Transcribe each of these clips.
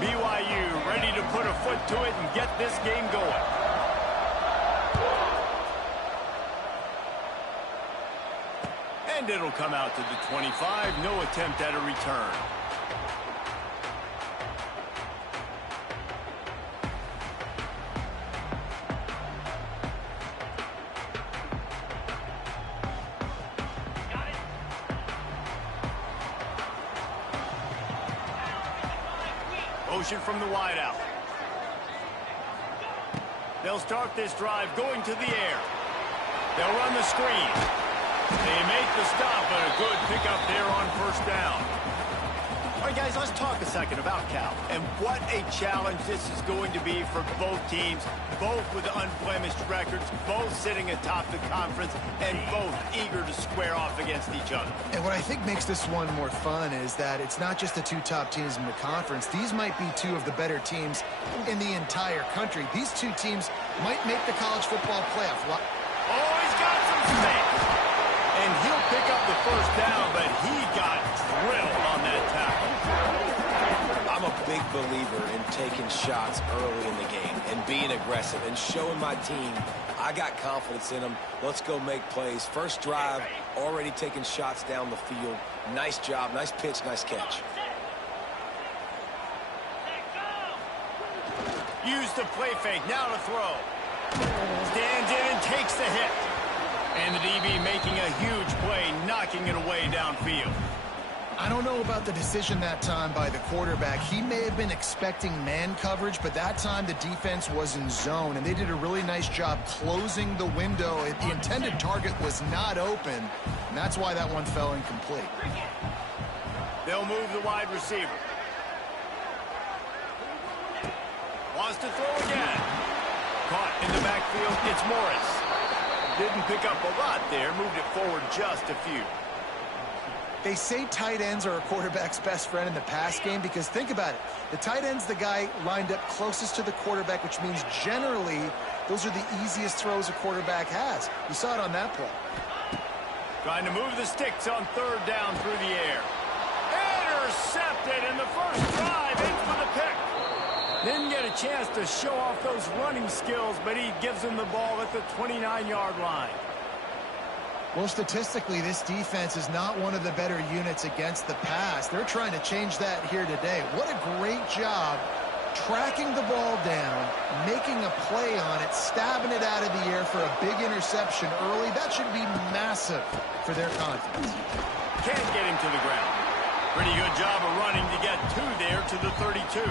BYU ready to put a foot to it and get this game going. And it'll come out to the 25. No attempt at a return. Motion from the wideout. They'll start this drive going to the air. They'll run the screen. They make the stop, but a good pickup there on first down. All right, guys, let's talk a second about Cal. And what a challenge this is going to be for both teams, both with unblemished records, both sitting atop the conference, and both eager to square off against each other. And what I think makes this one more fun is that it's not just the two top teams in the conference. These might be two of the better teams in the entire country. These two teams might make the college football playoff. Oh, he's got some space. And he'll pick up the first down, but he got drilled on that tackle. I'm a big believer in taking shots early in the game and being aggressive and showing my team I got confidence in them. Let's go make plays. First drive, already taking shots down the field. Nice job, nice pitch, nice catch. Use the play fake, now to throw. Stands in and takes the hit. And the DB making a huge play, knocking it away downfield. I don't know about the decision that time by the quarterback. He may have been expecting man coverage, but that time the defense was in zone, and they did a really nice job closing the window. The intended target was not open, and that's why that one fell incomplete. They'll move the wide receiver. Wants to throw again. Caught in the backfield, it's Morris. Didn't pick up a lot there, moved it forward just a few. They say tight ends are a quarterback's best friend in the pass game because think about it. The tight end's the guy lined up closest to the quarterback, which means generally those are the easiest throws a quarterback has. We saw it on that play. Trying to move the sticks on third down through the air. Intercepted in the first drive, in for the pick. Didn't get a chance to show off those running skills, but he gives him the ball at the 29-yard line. Well, statistically, this defense is not one of the better units against the pass. They're trying to change that here today. What a great job tracking the ball down, making a play on it, stabbing it out of the air for a big interception early. That should be massive for their confidence. Can't get him to the ground. Pretty good job of running to get there to the 32.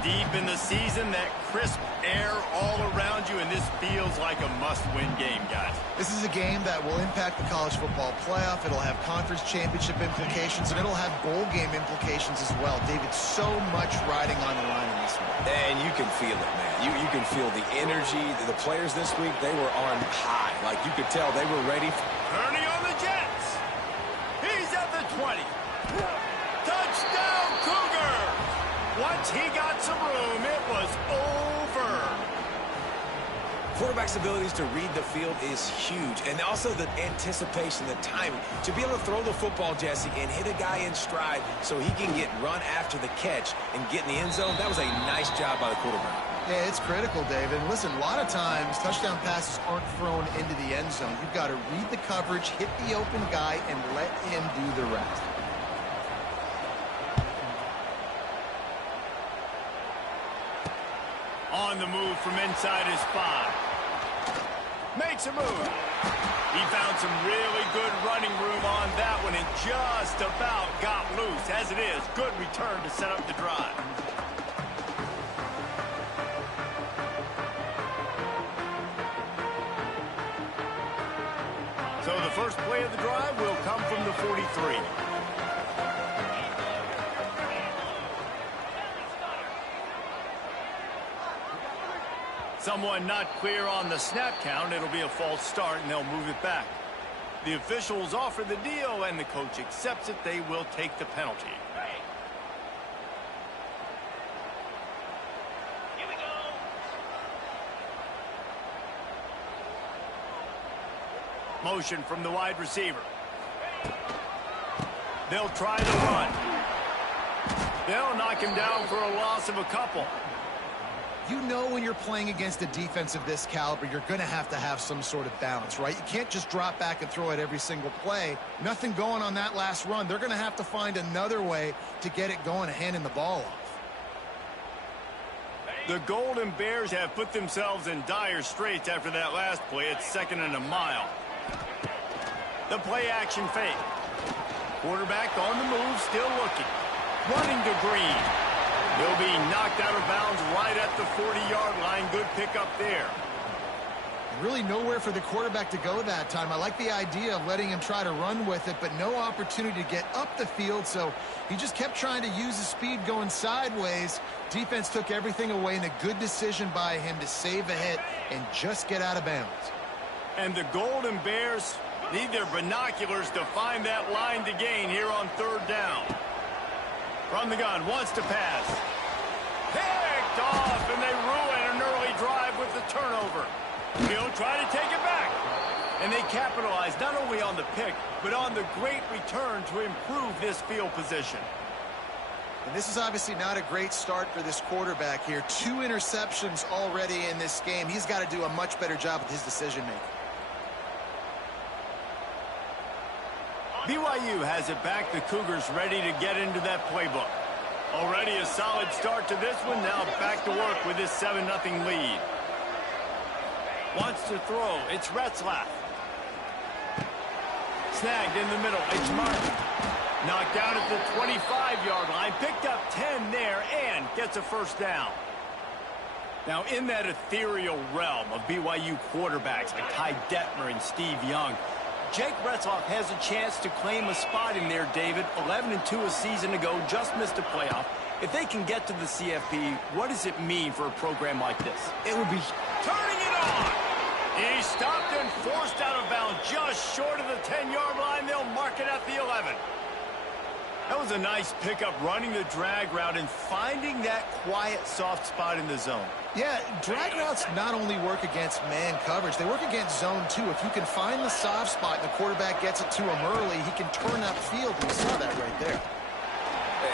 Deep in the season, that crisp air all around you, and this feels like a must-win game, guys. This is a game that will impact the college football playoff. It'll have conference championship implications, and it'll have bowl game implications as well. David, so much riding on the line in this one. And you can feel it, man. You can feel the energy. The players this week, they were on high. Like, you could tell they were ready. Turning on the Jets. He's at the 20. Touchdown, Cougar! Once he got some room, it was over. Quarterback's abilities to read the field is huge, and also the anticipation, the timing. To be able to throw the football, Jesse, and hit a guy in stride so he can get run after the catch and get in the end zone, that was a nice job by the quarterback. Yeah, it's critical, David. Listen, a lot of times touchdown passes aren't thrown into the end zone. You've got to read the coverage, hit the open guy, and let him do the rest. On the move from inside his 5. Makes a move. He found some really good running room on that one and just about got loose. As it is, good return to set up the drive. So the first play of the drive will come from the 43. Someone not clear on the snap count. It'll be a false start, and they'll move it back. The officials offer the deal, and the coach accepts it. They will take the penalty. Here we go. Motion from the wide receiver. They'll try to run. They'll knock him down for a loss of a couple. You know when you're playing against a defense of this caliber, you're going to have some sort of balance, right? You can't just drop back and throw it every single play. Nothing going on that last run. They're going to have to find another way to get it going and handing the ball off. The Golden Bears have put themselves in dire straits after that last play. It's 2nd and a mile. The play action fake. Quarterback on the move, still looking. Running to Green. He'll be knocked out of bounds right at the 40-yard line. Good pickup there. Really nowhere for the quarterback to go that time. I like the idea of letting him try to run with it, but no opportunity to get up the field, so he just kept trying to use his speed going sideways. Defense took everything away, and a good decision by him to save a hit and just get out of bounds. And the Golden Bears need their binoculars to find that line to gain here on 3rd down. From the gun, wants to pass. Picked off, and they ruin an early drive with the turnover. He'll try to take it back. And they capitalize not only on the pick, but on the great return to improve this field position. And this is obviously not a great start for this quarterback here. 2 interceptions already in this game. He's got to do a much better job with his decision-making. BYU has it back. The Cougars ready to get into that playbook. Already a solid start to this one. Now back to work with this 7-0 lead. Wants to throw. It's Retzlaff. Snagged in the middle. It's Martin. Knocked down at the 25-yard line. Picked up 10 there and gets a 1st down. Now in that ethereal realm of BYU quarterbacks like Ty Detmer and Steve Young, Jake Retzlaff has a chance to claim a spot in there, David. 11-2 a season ago, just missed a playoff. If they can get to the CFP, what does it mean for a program like this? It would be turning it on. He stopped and forced out of bounds just short of the 10-yard line. They'll mark it at the 11. That was a nice pickup, running the drag route and finding that quiet, soft spot in the zone. Yeah, drag routes not only work against man coverage, they work against zone too. If you can find the soft spot and the quarterback gets it to him early, he can turn upfield. We saw that right there.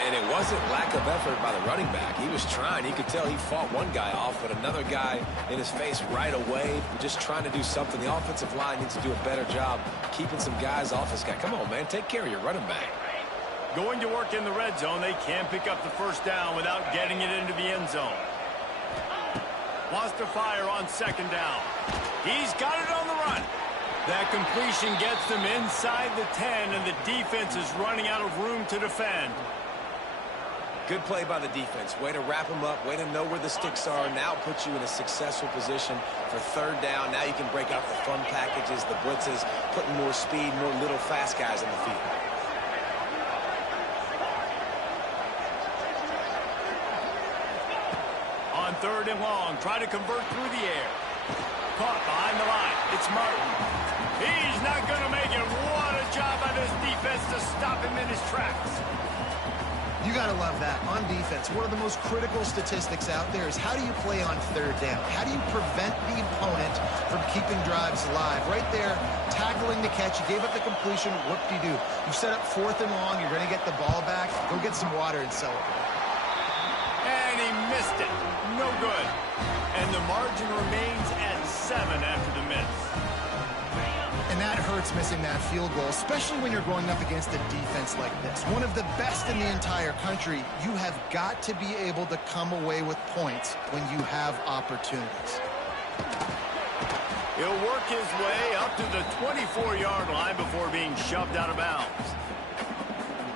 And it wasn't lack of effort by the running back. He was trying. He could tell he fought one guy off, but another guy in his face right away, just trying to do something. The offensive line needs to do a better job keeping some guys off his guy. Come on, man, take care of your running back. Going to work in the red zone, they can pick up the 1st down without getting it into the end zone. Wants to fire on 2nd down. He's got it on the run. That completion gets them inside the 10, and the defense is running out of room to defend. Good play by the defense. Way to wrap them up. Way to know where the sticks are. Now puts you in a successful position for 3rd down. Now you can break out the fun packages, the blitzes, putting more speed, more little fast guys on the field. On 3rd and long, try to convert through the air. Caught behind the line. It's Martin. He's not going to make it. What a job by this defense to stop him in his tracks. You got to love that. On defense, one of the most critical statistics out there is how do you play on 3rd down? How do you prevent the opponent from keeping drives alive? Right there, tackling the catch. You gave up the completion. Whoop-de-doo. You set up 4th and long. You're going to get the ball back. Go get some water and celebrate. And he missed it. No good. And the margin remains at 7 after the miss. And that hurts, missing that field goal, especially when you're going up against a defense like this. One of the best in the entire country. You have got to be able to come away with points when you have opportunities. He'll work his way up to the 24-yard line before being shoved out of bounds.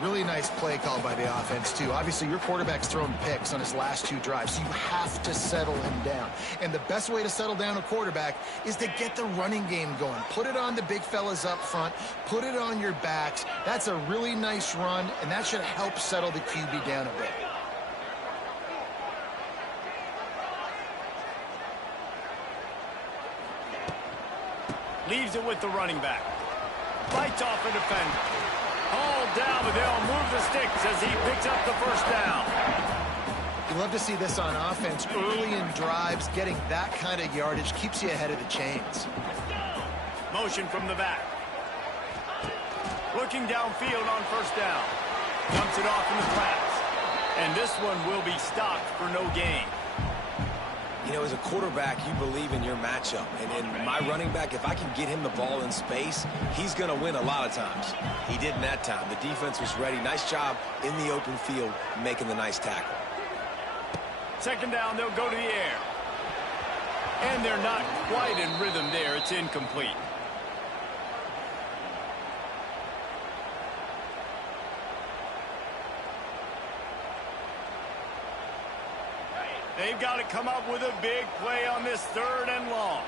Really nice play call by the offense, too. Obviously, your quarterback's thrown picks on his last 2 drives, so you have to settle him down. And the best way to settle down a quarterback is to get the running game going. Put it on the big fellas up front. Put it on your backs. That's a really nice run, and that should help settle the QB down a bit. Leaves it with the running back. Fights off a defender. Hauled down, but they'll move the sticks as he picks up the 1st down. You love to see this on offense. Early in drives, getting that kind of yardage keeps you ahead of the chains. Motion from the back. Looking downfield on 1st down. Dumps it off in the flats. And this one will be stopped for no gain. You know, as a quarterback, you believe in your matchup. And my running back, if I can get him the ball in space, he's going to win a lot of times. He didn't that time. The defense was ready. Nice job in the open field making the nice tackle. Second down, they'll go to the air. And they're not quite in rhythm there. It's incomplete. They've got to come up with a big play on this 3rd and long.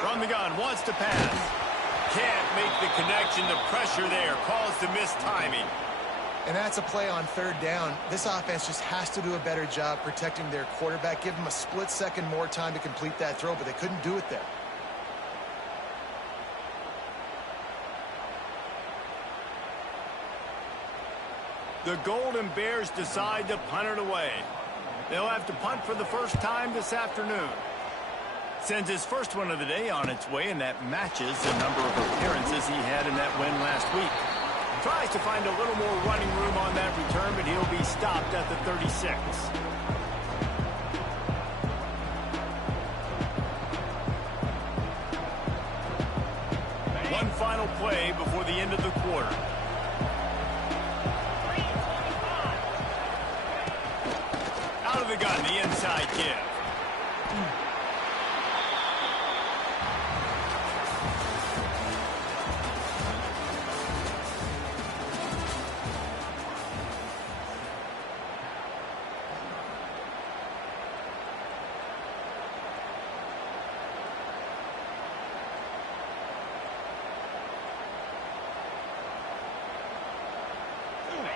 From the gun, wants to pass. Can't make the connection. The pressure there caused the missed timing. And that's a play on 3rd down. This offense just has to do a better job protecting their quarterback. Give them a split second more time to complete that throw, but they couldn't do it there. The Golden Bears decide to punt it away. They'll have to punt for the first time this afternoon. Sends his first one of the day on its way, and that matches the number of appearances he had in that win last week. Tries to find a little more running room on that return, but he'll be stopped at the 36. One final play before the end of the quarter. Out of the gun, the inside give.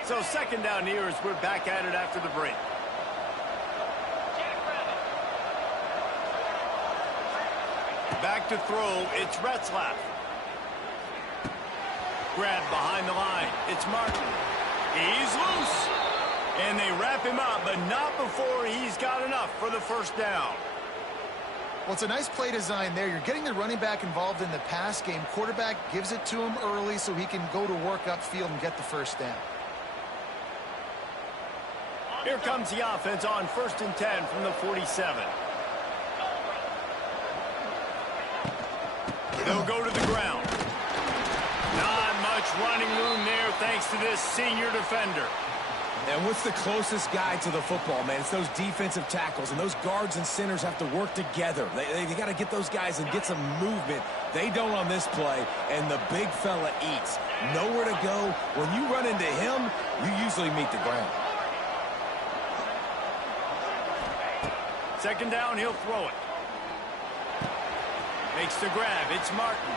So second down here as we're back at it after the break. Back to throw, it's Retzlaff. Grabbed behind the line, it's Martin. He's loose. And they wrap him up, but not before he's got enough for the first down. Well, it's a nice play design there. You're getting the running back involved in the pass game. Quarterback gives it to him early so he can go to work upfield and get the first down. Here comes the offense on 1st and 10 from the 47. They'll go to the ground. Not much running room there thanks to this senior defender. And what's the closest guy to the football, man? It's those defensive tackles, and those guards and centers have to work together. They got to get those guys and get some movement. They don't on this play, and the big fella eats. Nowhere to go. When you run into him, you usually meet the ground. Second down, he'll throw it. Makes the grab, it's Martin.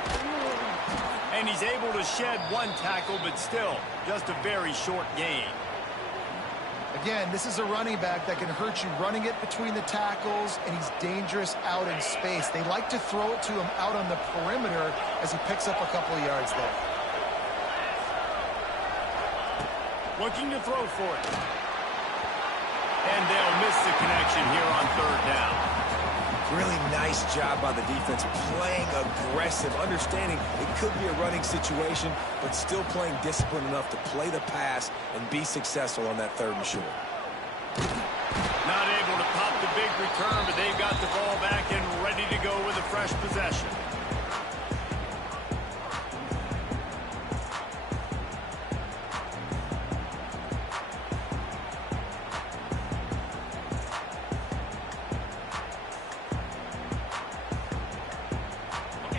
And he's able to shed one tackle, but still, just a very short gain. Again, this is a running back that can hurt you running it between the tackles, and he's dangerous out in space. They like to throw it to him out on the perimeter as he picks up a couple of yards there. Looking to throw for it. And they'll miss the connection here on 3rd down. Really nice job by the defense, playing aggressive, understanding it could be a running situation, but still playing disciplined enough to play the pass and be successful on that 3rd and short. Not able to pop the big return, but they've got the ball back and ready to go with a fresh possession.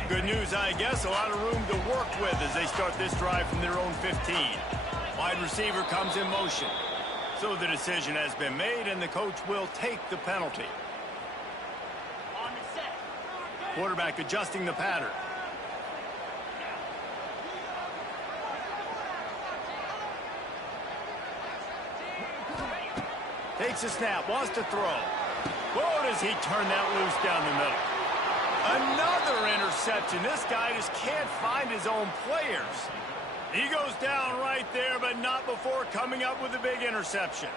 Good news, I guess. A lot of room to work with as they start this drive from their own 15. Wide receiver comes in motion. So the decision has been made, and the coach will take the penalty. On the set. Quarterback adjusting the pattern. Takes a snap, wants to throw. Whoa, does he turn that loose down the middle. Another interception. This guy just can't find his own players. He goes down right there, but not before coming up with a big interception.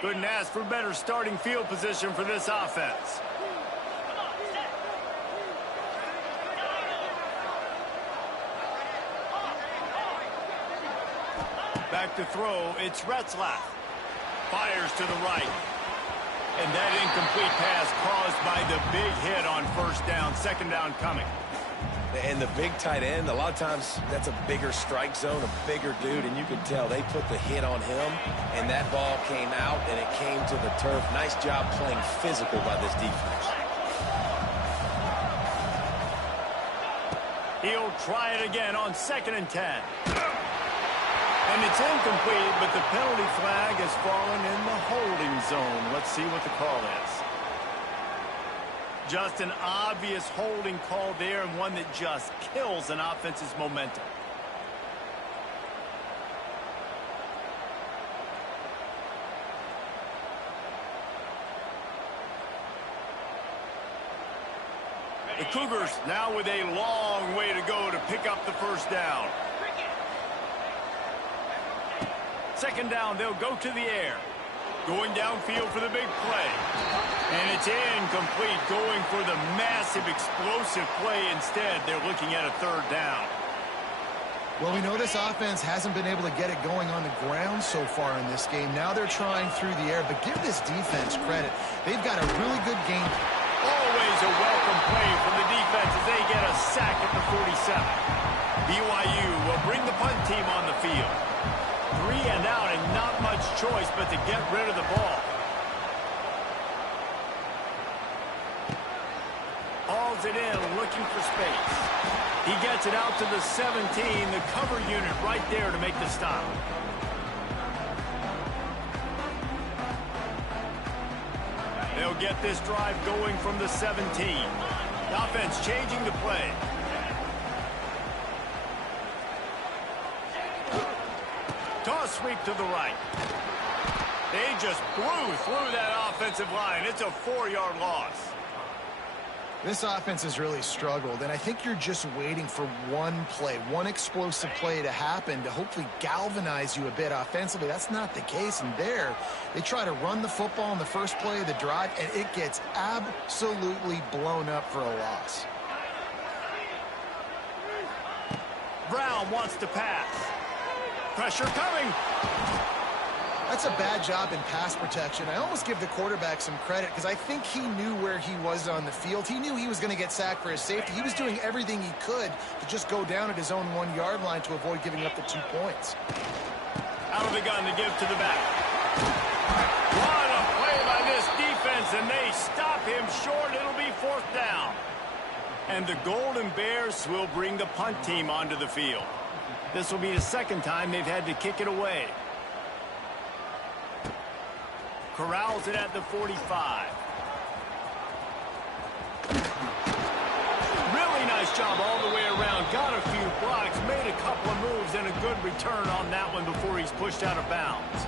Couldn't ask for better starting field position for this offense. Back to throw, it's Retzlaff. Fires to the right. And that incomplete pass caused by the big hit on first down. Second down coming. And the big tight end, a lot of times that's a bigger strike zone, a bigger dude, and you can tell they put the hit on him, and that ball came out, and it came to the turf. Nice job playing physical by this defense. He'll try it again on 2nd and 10. And it's incomplete, but the penalty flag has fallen in the holding zone. Let's see what the call is. Just an obvious holding call there, and one that just kills an offense's momentum. The Cougars now with a long way to go to pick up the first down. Second down, they'll go to the air. Going downfield for the big play. And it's incomplete, going for the massive explosive play instead. They're looking at a third down. Well, we know this offense hasn't been able to get it going on the ground so far in this game. Now they're trying through the air, but give this defense credit. They've got a really good game. Always a welcome play from the defense as they get a sack at the 47. BYU will bring the punt team on the field. 3 and out and not much choice but to get rid of the ball. Hauls it in, looking for space. He gets it out to the 17, the cover unit right there to make the stop. They'll get this drive going from the 17. The offense changing the play. Toss sweep to the right. They just blew through that offensive line. It's a 4-yard loss. This offense has really struggled, and I think you're just waiting for one play, one explosive play to happen to hopefully galvanize you a bit offensively. That's not the case, and there they try to run the football in the first play of the drive, and it gets absolutely blown up for a loss. Brown wants to pass. Pressure coming. That's a bad job in pass protection. I almost give the quarterback some credit because I think he knew where he was on the field. He knew he was going to get sacked for his safety. He was doing everything he could to just go down at his own 1-yard line to avoid giving up the 2 points. Out of the gun to give to the back. What a play by this defense, and they stop him short. It'll be 4th down. And the Golden Bears will bring the punt team onto the field. This will be the second time they've had to kick it away. Corrals it at the 45. Really nice job all the way around. Got a few blocks, made a couple of moves, and a good return on that one before he's pushed out of bounds.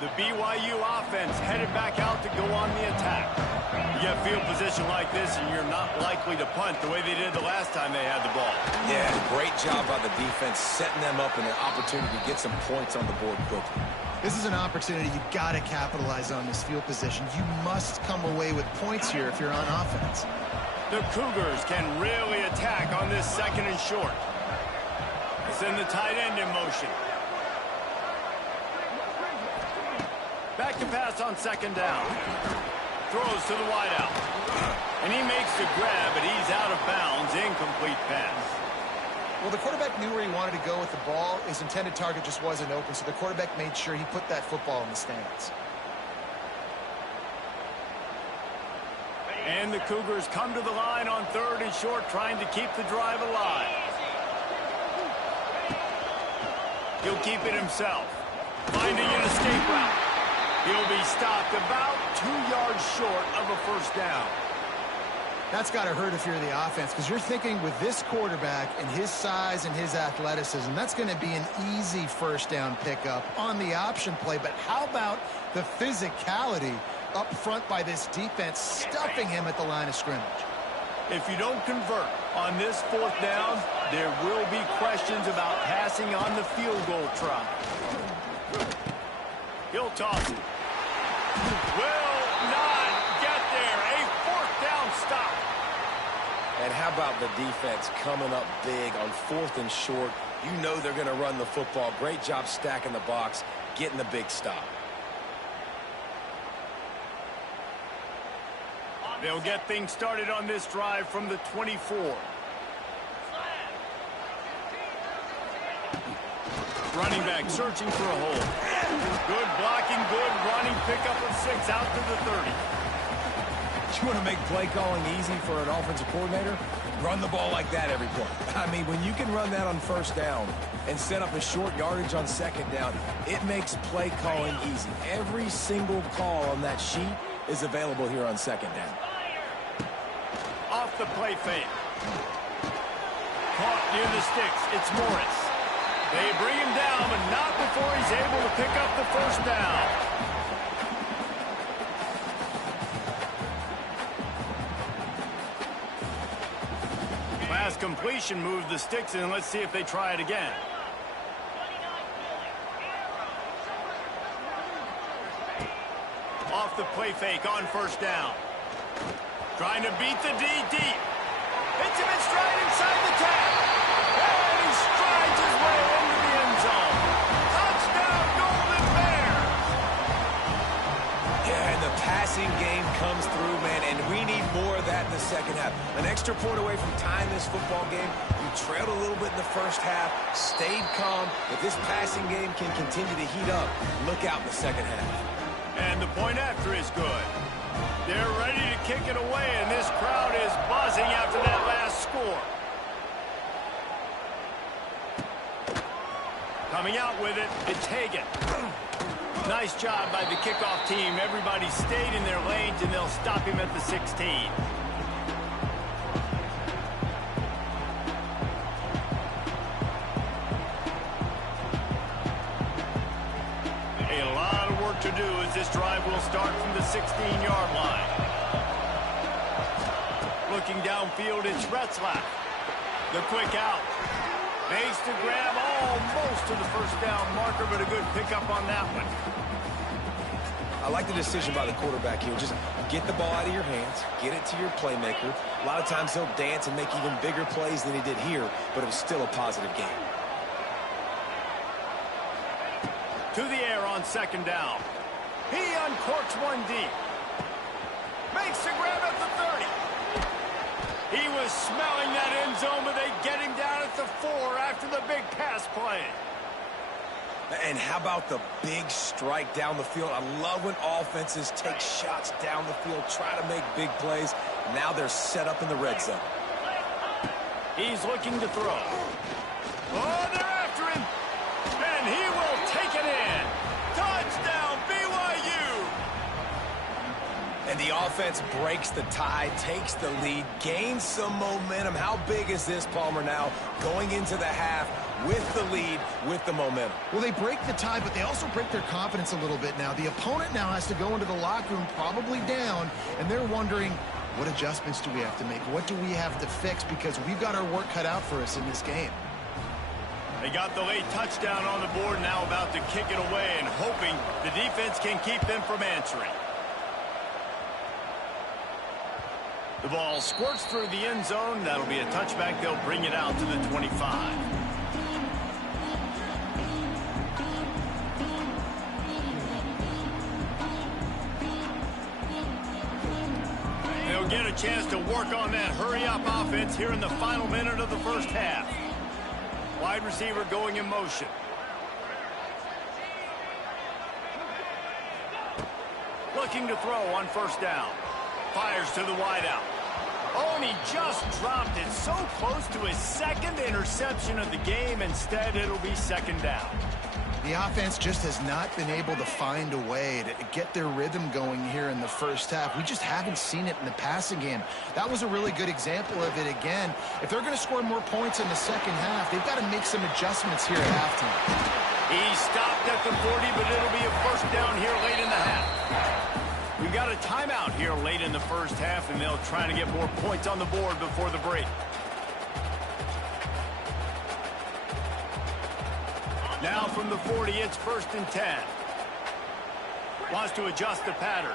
The BYU offense headed back out to go on the attack. You get field position like this, and you're not likely to punt the way they did the last time they had the ball. Yeah, great job by the defense, setting them up in an opportunity to get some points on the board quickly. This is an opportunity you've got to capitalize on this field position. You must come away with points here if you're on offense. The Cougars can really attack on this 2nd and short. Send the tight end in motion. Back to pass on 2nd down. Throws to the wideout. And he makes the grab, but he's out of bounds. Incomplete pass. Well, the quarterback knew where he wanted to go with the ball. His intended target just wasn't open, so the quarterback made sure he put that football in the stands. And the Cougars come to the line on 3rd and short, trying to keep the drive alive. He'll keep it himself. Finding an escape route. He'll be stopped about 2 yards short of a 1st down. That's got to hurt if you're the offense, because you're thinking with this quarterback and his size and his athleticism, that's going to be an easy 1st down pickup on the option play. But how about the physicality up front by this defense, stuffing him at the line of scrimmage? If you don't convert on this fourth down, there will be questions about passing on the field goal try. He'll toss it. Will not get there. A fourth down stop. And how about the defense coming up big on 4th and short? You know they're going to run the football. Great job stacking the box, getting the big stop. They'll get things started on this drive from the 24. Running back searching for a hole. Good blocking, good running, pickup of 6 out to the 30. You want to make play calling easy for an offensive coordinator? Run the ball like that every play. I mean, when you can run that on 1st down and set up a short yardage on 2nd down, it makes play calling easy. Every single call on that sheet is available here on 2nd down. Off the play fake. Caught near the sticks. It's Morris. They bring him down, but not before he's able to pick up the 1st down. Pass completion moved the sticks in. Let's see if they try it again. Off the play fake on 1st down. Trying to beat the D deep. Hits him in stride inside the 10. And he strides his way into the end zone. Touchdown, Golden Bears. Yeah, and the passing game comes through, man, and we need more of that in the 2nd half. An extra point away from tying this football game. You trailed a little bit in the 1st half, stayed calm. If this passing game can continue to heat up, look out in the 2nd half. And the point after is good. They're ready to kick it away, and this crowd is buzzing after that last score. Coming out with it, it's Hagan. Nice job by the kickoff team. Everybody stayed in their lanes, and they'll stop him at the 16. A lot of work to do as this drive will start from the 16-yard line. Looking downfield, it's Retzlaff. The quick out. Makes the grab almost to the 1st down marker, but a good pickup on that one. I like the decision by the quarterback here. Just get the ball out of your hands, get it to your playmaker. A lot of times he'll dance and make even bigger plays than he did here, but it was still a positive game. To the air on 2nd down. He uncorks one deep. Makes the grab at the 30. He was smelling that end zone, but they get him down at the 4 after the big pass play. And how about the big strike down the field? I love when offenses take shots down the field, try to make big plays. Now they're set up in the red zone. He's looking to throw. Oh, they're after him. And he will take it in. Touchdown, BYU. And the offense breaks the tie, takes the lead, gains some momentum. How big is this, Palmer, now going into the half with the lead, with the momentum? Well, they break the tie, but they also break their confidence a little bit now. The opponent now has to go into the locker room probably down, and they're wondering, what adjustments do we have to make? What do we have to fix? Because we've got our work cut out for us in this game. They got the late touchdown on the board, now about to kick it away and hoping the defense can keep them from answering. The ball squirts through the end zone. That'll be a touchback. They'll bring it out to the 25. They'll get a chance to work on that hurry-up offense here in the final minute of the 1st half. Wide receiver going in motion. Looking to throw on 1st down. Fires to the wideout. Oh, and he just dropped it so close to his 2nd interception of the game. Instead, it'll be 2nd down. The offense just has not been able to find a way to get their rhythm going here in the 1st half. We just haven't seen it in the passing game. That was a really good example of it again. If they're going to score more points in the 2nd half, they've got to make some adjustments here at halftime. He stopped at the 40, but it'll be a 1st down here late in the half. We've got a timeout here late in the first half, and they'll try to get more points on the board before the break. Now from the 40, it's 1st and 10. Wants to adjust the pattern.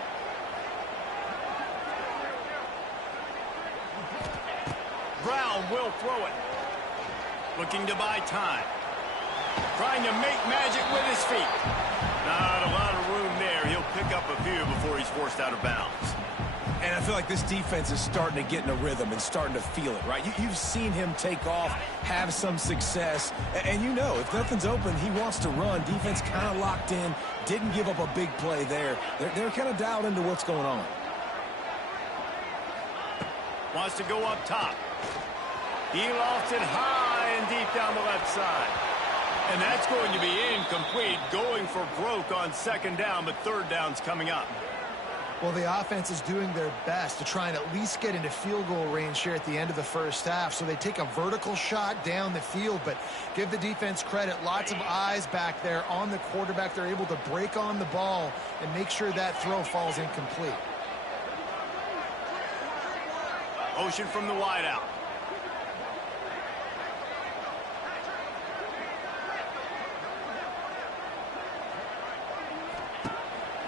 Brown will throw it. Looking to buy time. Trying to make magic with his feet. Not a lot of room there. He'll pick up a few before he's forced out of bounds. And I feel like this defense is starting to get in a rhythm and starting to feel it, right? You've seen him take off, have some success, and you know, if nothing's open, he wants to run. Defense kind of locked in, didn't give up a big play there. They're kind of dialed into what's going on. Wants to go up top. He lofts it high and deep down the left side. And that's going to be incomplete, going for broke on 2nd down, but 3rd down's coming up. Well, the offense is doing their best to try and at least get into field goal range here at the end of the first half. So they take a vertical shot down the field, but give the defense credit. Lots of eyes back there on the quarterback. They're able to break on the ball and make sure that throw falls incomplete. Motion from the wideout.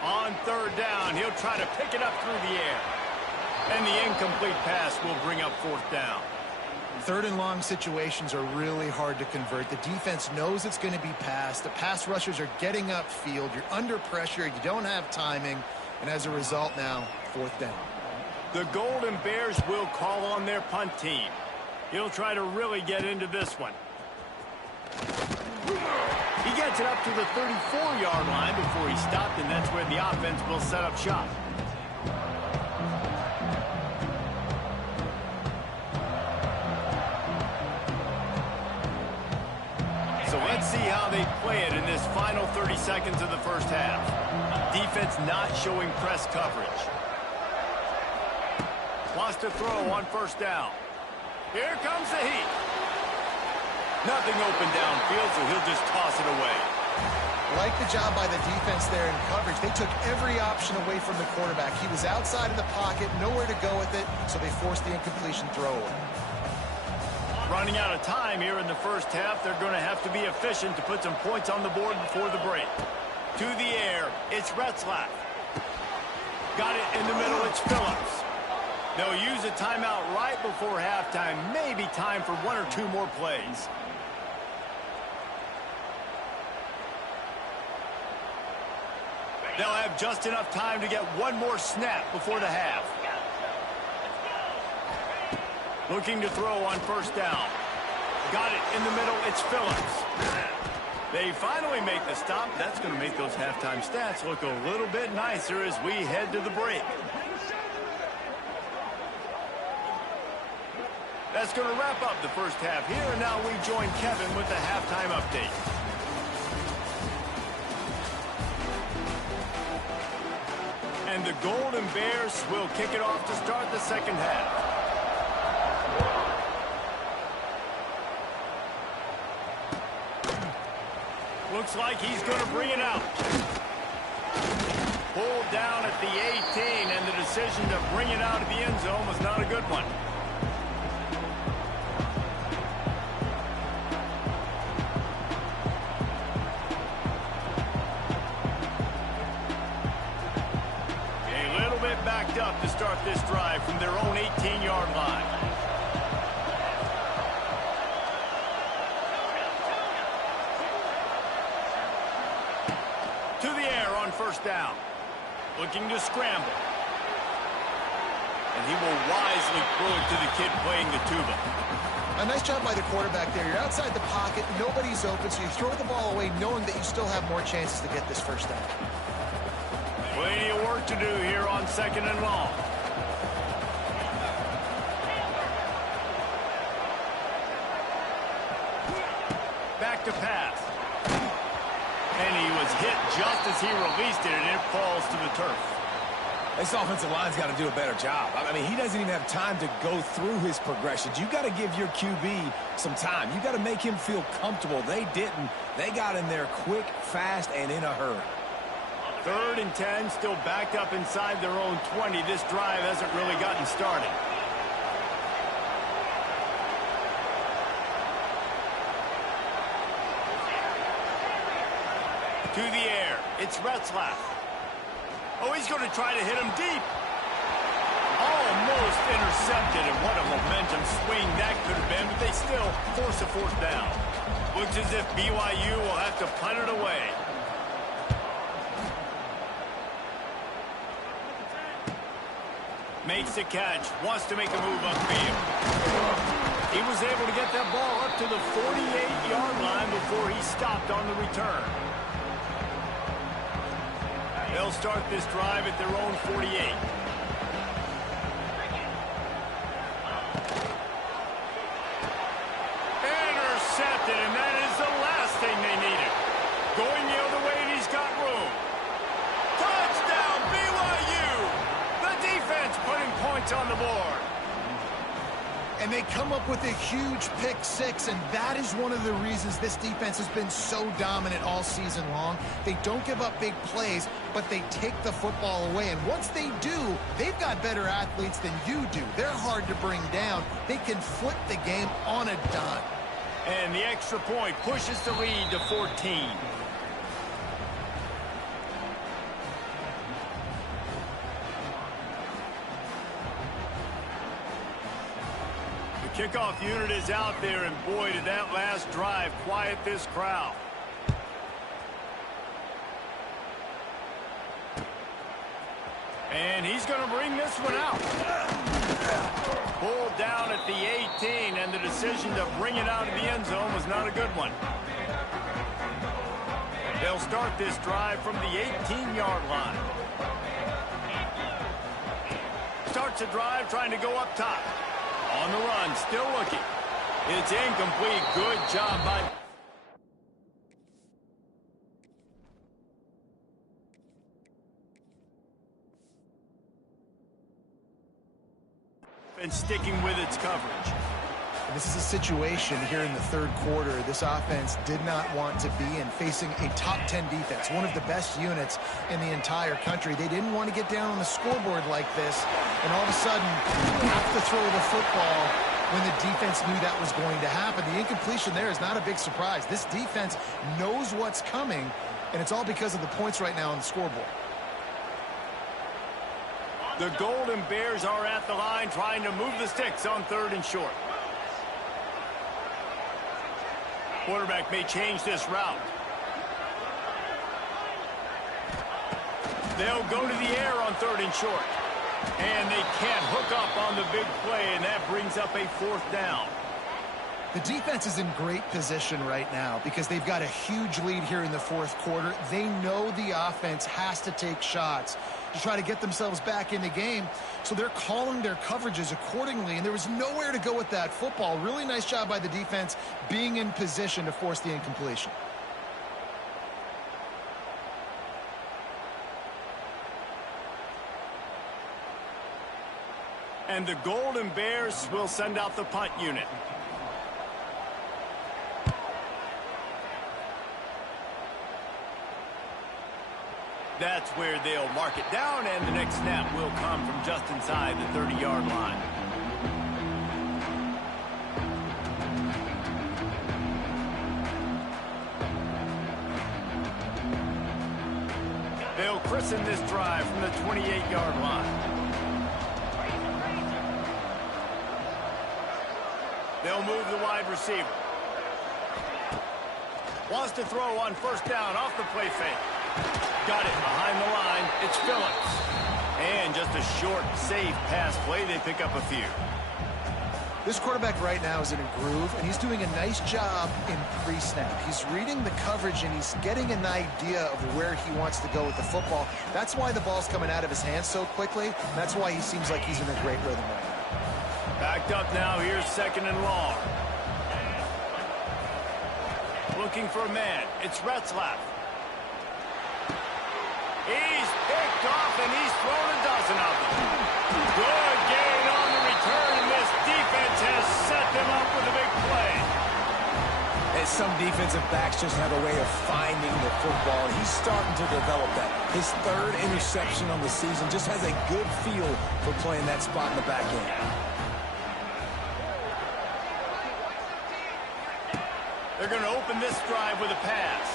On 3rd down, he'll try to pick it up through the air. And the incomplete pass will bring up 4th down. 3rd and long situations are really hard to convert. The defense knows it's going to be passed. The pass rushers are getting upfield. You're under pressure. You don't have timing. And as a result now, 4th down. The Golden Bears will call on their punt team. He'll try to really get into this one. He gets it up to the 34-yard line before he stopped, and that's where the offense will set up shop. So let's see how they play it in this final 30 seconds of the first half. Defense not showing press coverage. Wants to throw on 1st down. Here comes the heat. Nothing open downfield, so he'll just toss it away. Like the job by the defense there in coverage. They took every option away from the quarterback. He was outside of the pocket, nowhere to go with it, so they forced the incompletion throw away. Running out of time here in the first half. They're going to have to be efficient to put some points on the board before the break. To the air, it's Retzlaff. Got it in the middle, it's Phillips. They'll use a timeout right before halftime. Maybe time for 1 or 2 more plays. They'll have just enough time to get 1 more snap before the half. Looking to throw on 1st down. Got it in the middle, it's Phillips. They finally make the stop. That's going to make those halftime stats look a little bit nicer as we head to the break. That's going to wrap up the first half here, and now we join Kevin with the halftime update. And the Golden Bears will kick it off to start the second half. Looks like he's going to bring it out. Pulled down at the 18, and the decision to bring it out of the end zone was not a good one. A little bit backed up to start this drive from their own 18-yard line. To the air on 1st down. Looking to scramble. And he will wisely throw it to the kid playing the tuba. A nice job by the quarterback there. You're outside the pocket, nobody's open, so you throw the ball away knowing that you still have more chances to get this 1st down. Plenty of work to do here on 2nd and long. Back to pass. And he was hit just as he released it, and it falls to the turf. This offensive line's got to do a better job. I mean, he doesn't even have time to go through his progressions. You got to give your QB some time. You got to make him feel comfortable. They didn't. They got in there quick, fast, and in a hurry. 3rd and 10, still backed up inside their own 20. This drive hasn't really gotten started. To the air, it's Retzlaff. Oh, he's going to try to hit him deep. Almost intercepted, and what a momentum swing that could have been, but they still force a 4th down. Looks as if BYU will have to punt it away. Makes the catch, wants to make a move upfield. He was able to get that ball up to the 48-yard line before he stopped on the return. They'll start this drive at their own 48. Intercepted, and that is the last thing they needed. Going the other way, and he's got room. Touchdown, BYU! The defense putting points on the board. And they come up with a huge pick 6, and that is one of the reasons this defense has been so dominant all season long. They don't give up big plays, but they take the football away. And once they do, they've got better athletes than you do. They're hard to bring down. They can flip the game on a dime. And the extra point pushes the lead to 14. Kickoff unit is out there, and boy, did that last drive quiet this crowd. And he's going to bring this one out. Pulled down at the 18, and the decision to bring it out of the end zone was not a good one. They'll start this drive from the 18-yard line. Starts a drive trying to go up top. On the run, still looking. It's incomplete. Good job by... And sticking with its coverage. This is a situation here in the 3rd quarter this offense did not want to be in, facing a top 10 defense, one of the best units in the entire country. They didn't want to get down on the scoreboard like this, and all of a sudden have to throw the football when the defense knew that was going to happen. The incompletion there is not a big surprise. This defense knows what's coming, and it's all because of the points right now on the scoreboard. The Golden Bears are at the line trying to move the sticks on 3rd and short. Quarterback may change this route. They'll go to the air on 3rd and short. And they can't hook up on the big play, and that brings up a 4th down. The defense is in great position right now because they've got a huge lead here in the 4th quarter. They know the offense has to take shots to try to get themselves back in the game, so they're calling their coverages accordingly, and there was nowhere to go with that football. Really nice job by the defense being in position to force the incompletion. And the Golden Bears will send out the punt unit. That's where they'll mark it down, and the next snap will come from just inside the 30-yard line. They'll christen this drive from the 28-yard line. They'll move the wide receiver. Wants to throw on 1st down off the play fake. Got it behind the line. It's Phillips. And just a short, safe pass play. They pick up a few. This quarterback right now is in a groove, and he's doing a nice job in pre-snap. He's reading the coverage, and he's getting an idea of where he wants to go with the football. That's why the ball's coming out of his hands so quickly. That's why he seems like he's in a great rhythm right now. Backed up now. Here's 2nd and long. Looking for a man. It's Retzlaff. He's picked off, and he's thrown a dozen of them. Good gain on the return, and this defense has set them up with a big play. Some defensive backs just have a way of finding the football, and he's starting to develop that. His third interception on the season, just has a good feel for playing that spot in the back end. They're going to open this drive with a pass.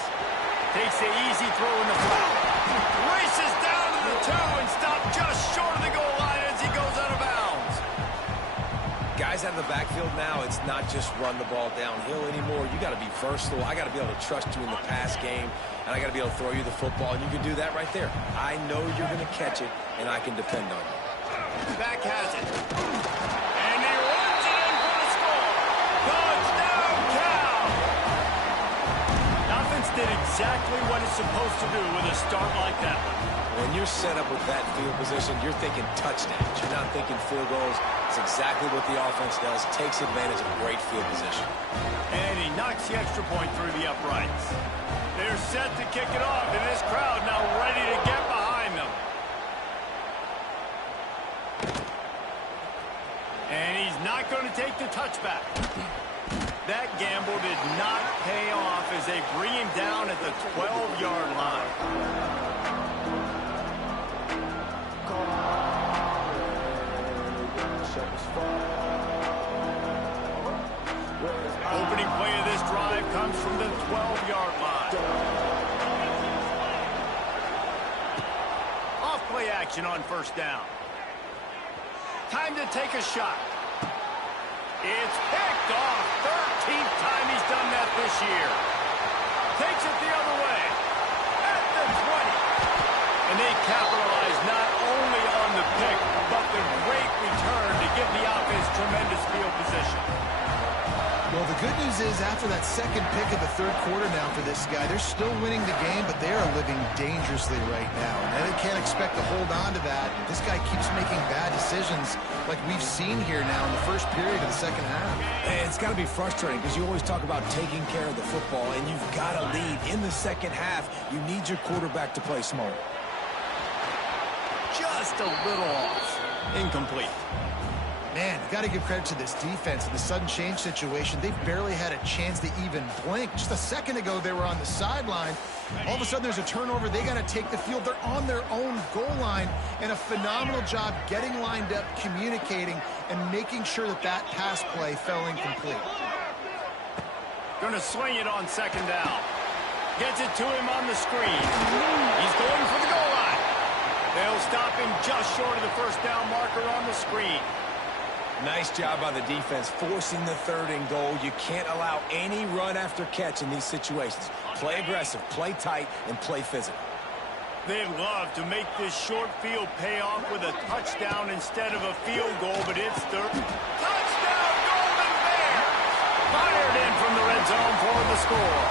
Takes the easy throw in the flat. Races down to the 2 and stopped just short of the goal line as he goes out of bounds. Guys out of the backfield now, it's not just run the ball downhill anymore. You got to be versatile. I got to be able to trust you in the pass game, and I got to be able to throw you the football, and you can do that right there. I know you're going to catch it, and I can depend on you. Back has it. And he runs it in for the score. Touchdown, Cal! Offense did exactly what it's supposed to do with a start like that one. When you're set up with that field position, you're thinking touchdowns. You're not thinking field goals. It's exactly what the offense does. Takes advantage of great field position. And he knocks the extra point through the uprights. They're set to kick it off, and this crowd now ready to get behind them. And he's not going to take the touchback. That gamble did not pay off as they bring him down at the 12-yard line. Opening play of this drive comes from the 12-yard line. Off play action on first down. Time to take a shot. It's picked off. 13th time he's done that this year. Takes it the other way. At the 20. And they capitalize not only on the pick, but the great return to give the offense tremendous field position. Well, the good news is after that second pick of the third quarter now for this guy, they're still winning the game, but they are living dangerously right now. And they can't expect to hold on to that. This guy keeps making bad decisions like we've seen here now in the first period of the second half. And it's got to be frustrating because you always talk about taking care of the football, and you've got to lead. In the second half, you need your quarterback to play smart. Just a little off. Incomplete. Man, you got to give credit to this defense. In the sudden change situation, they barely had a chance to even blink. Just a second ago, they were on the sideline. All of a sudden, there's a turnover. They got to take the field. They're on their own goal line, and a phenomenal job getting lined up, communicating, and making sure that that pass play fell incomplete. Going to swing it on second down. Gets it to him on the screen. He's going for the goal line. They'll stop him just short of the first down marker on the screen. Nice job by the defense forcing the third and goal. You can't allow any run after catch in these situations. Play aggressive, play tight, and play physical. They'd love to make this short field pay off with a touchdown instead of a field goal, but it's the touchdown, Golden Bears! Fired in from the red zone for the score.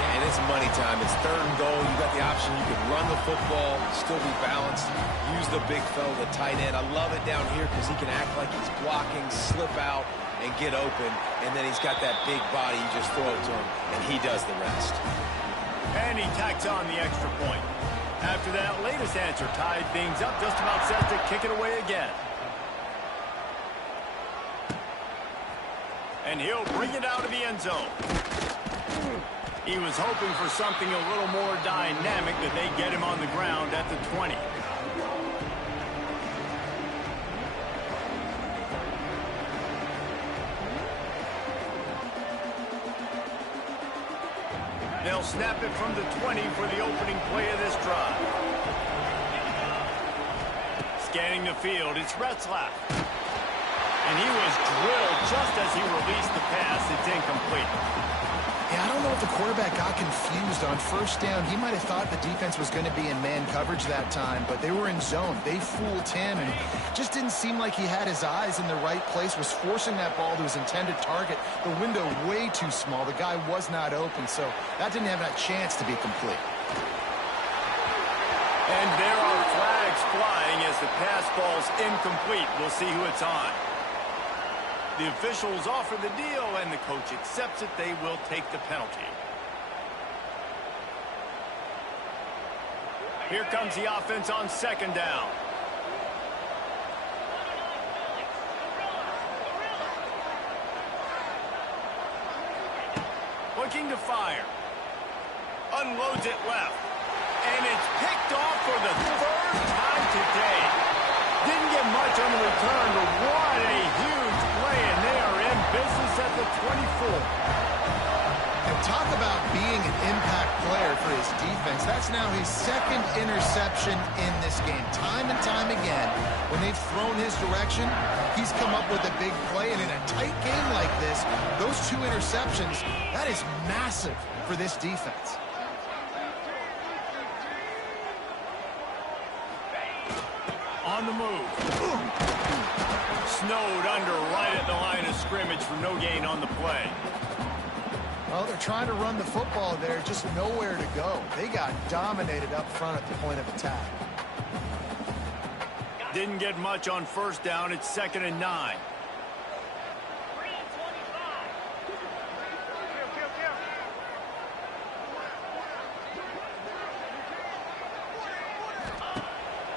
Yeah, and it's money time. It's third and goal. You got the option. You can run the football, still be balanced, use the big fella, the tight end. I love it down here because he can act like he's blocking, slip out, and get open, and then he's got that big body. You just throw it to him, and he does the rest. And he tacks on the extra point. After that latest answer tied things up, just about set to kick it away again. And he'll bring it out of the end zone. He was hoping for something a little more dynamic, that they get him on the ground at the 20. They'll snap it from the 20 for the opening play of this drive. Scanning the field, it's Retzlaff. And he was drilled just as he released the pass. It's incomplete. Yeah, I don't know if the quarterback got confused on first down. He might have thought the defense was going to be in man coverage that time, but they were in zone. They fooled him, and just didn't seem like he had his eyes in the right place, was forcing that ball to his intended target. The window way too small. The guy was not open, so that didn't have that chance to be complete. And there are flags flying as the pass ball's incomplete. We'll see who it's on. The officials offer the deal, and the coach accepts it. They will take the penalty. Here comes the offense on second down. Looking to fire. Unloads it left. And it's picked off for the third time today. Didn't get much on the return, but what a huge play, and they are in business at the 24. And talk about being an impact player for his defense. That's now his second interception in this game. Time and time again, when they've thrown his direction, he's come up with a big play. And in a tight game like this, those 2 interceptions, that is massive for this defense. On the move. Snowed under right at the line of scrimmage for no gain on the play. Well, they're trying to run the football there, just nowhere to go. They got dominated up front at the point of attack. Didn't get much on first down. It's 2nd and 9.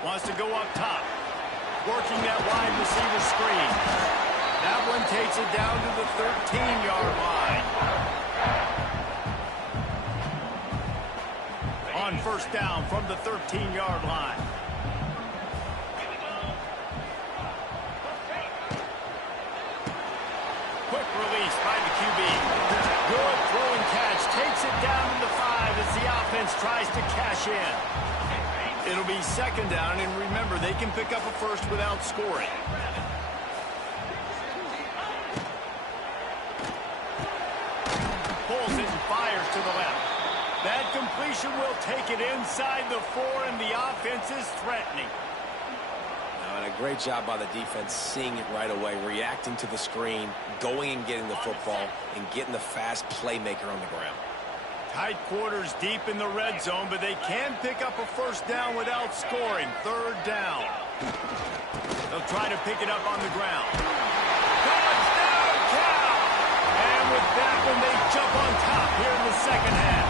Wants to go up top. Working that wide receiver screen. That one takes it down to the 13-yard line. On first down from the 13-yard line. Quick release by the QB. Good throw and catch. Takes it down to the 5 as the offense tries to cash in. It'll be 2nd down, and remember, they can pick up a first without scoring. Pulls it and fires to the left. That completion will take it inside the 4, and the offense is threatening. And a great job by the defense seeing it right away, reacting to the screen, going and getting the football, and getting the fast playmaker on the ground. Tight quarters deep in the red zone, but they can pick up a first down without scoring. 3rd down. They'll try to pick it up on the ground. Touchdown, Cal! And with that one, they jump on top here in the 2nd half.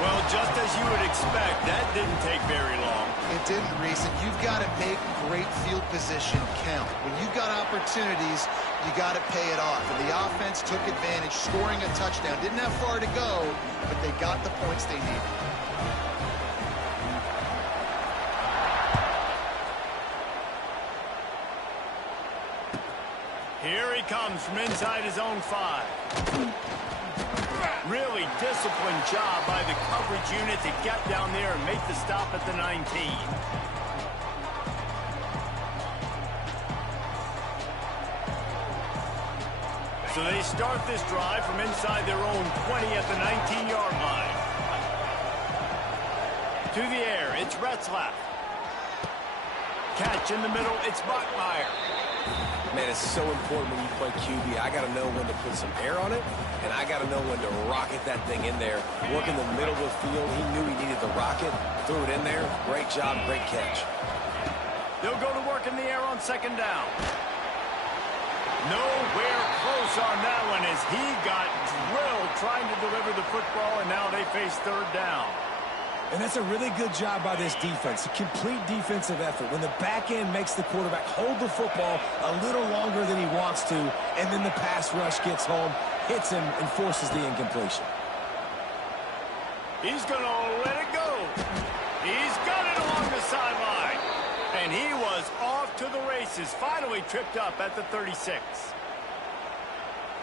Well, just as you would expect, that didn't take very long. It didn't, Reese, and you've got to make great field position count. When you've got opportunities, you got to pay it off. And the offense took advantage, scoring a touchdown. Didn't have far to go, but they got the points they needed. Here he comes from inside his own 5. Really disciplined job by the coverage unit to get down there and make the stop at the 19. So they start this drive from inside their own 20 at the 19-yard line. To the air, it's Retzlaff. Catch in the middle, it's Bachmeier. Man, it's so important when you play QB. I got to know when to put some air on it, and I got to know when to rocket that thing in there. Work in the middle of the field. He knew he needed the rocket. Threw it in there. Great job, great catch. They'll go to work in the air on 2nd down. Nowhere close on that one as he got drilled trying to deliver the football, and now they face 3rd down. And that's a really good job by this defense, a complete defensive effort. When the back end makes the quarterback hold the football a little longer than he wants to, and then the pass rush gets home, hits him, and forces the incompletion. He's going to let it go. He's got it along the sideline. And he was off to the races, finally tripped up at the 36.